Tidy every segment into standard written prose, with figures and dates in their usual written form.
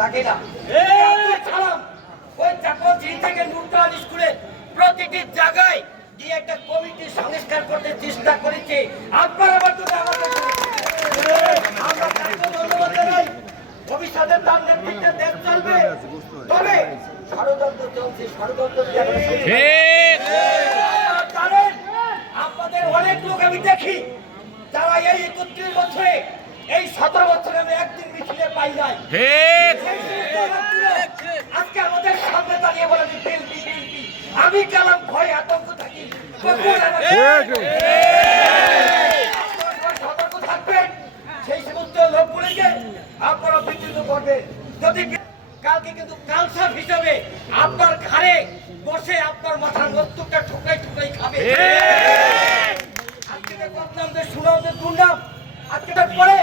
থাকে না। ওই চাকরঝিরি থেকে নুরজাহান স্কুলে প্রতিটি জায়গায় গিয়ে একটা কমিটি সংস্কার করতে চেষ্টা করেছে। আপনারা আমরা ধন্যবাদ জানাই। ভবিষ্যতে তার নেতৃত্বে দেশ চলবে, তবে ষড়যন্ত্র চলছে, ষড়যন্ত্র জানেন। আপনাদের অনেক লোক আমি দেখি যারা এই 31 বছরে, এই 17 বছরে আমি একদিন মিছিলে পাই নাই। আজকে আমাদের সামনে দাঁড়িয়ে বলে আমি গেলাম ভয় আতঙ্ক থাকি। সতর্ক থাকবেন, সেই সমস্ত লোকগুলিকে আপনারা বিচ্যুত করবেন। যদি কালকে কিন্তু কালসাপ হিসাবে আপনার ঘাড়ে বসে আপনার মাথার মস্তকটা ঠুকাই ঠুকাই খাবে। আজকে বদনাম যে সুনাম যে দুর্নাম, আজকে পরে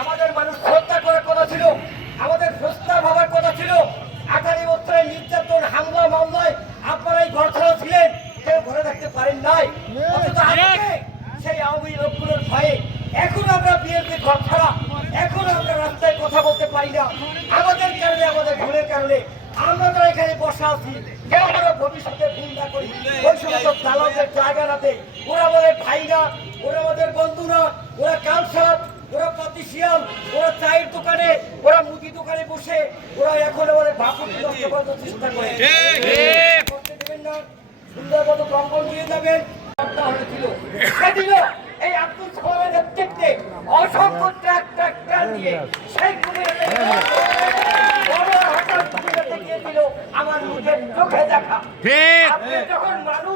আমাদের মানুষ হত্যা করার কথা ছিল, আমাদের প্রস্তাব হওয়ার কথা ছিল। 18 বছরের নির্যাতন হামলা মামলায় আপনারা এই ঘর ছাড়া ছিলেন, কেউ ঘরে থাকতে পারেন নাই। সেই আওয়ামী লোকগুলোর ভয়ে এখন আমরা বিএনপি ঘর ছাড়া, এখন আমরা রাস্তায় কথা বলতে পারি না। আমাদের কারণে, আমাদের ভুলের কারণে আমরা তো এখানে বসা আছি। কেউ আমরা ভবিষ্যতে ভুল না করি, ওই সমস্ত দালালদের জায়গা নাতে ওরা আমাদের ভাই না, ওরা আমাদের বন্ধু না, ওরা কালসাপ, ওরা পাতিশিয়াল, ওরা চায়ের দোকানে, ওরা মুদি দোকানে বসে ওরা এখন আমাদের ভাবমূর্তি নষ্ট করার চেষ্টা করে। করতে দেবেন না, সুন্দর মতো কম্বল নিয়ে যাবেন। এই আব্দুল সালামের নেতৃত্বে অসংখ্য ট্রাক্টর নিয়ে সেই আমার মুখের চোখে দেখা। আপনি যখন মানুষ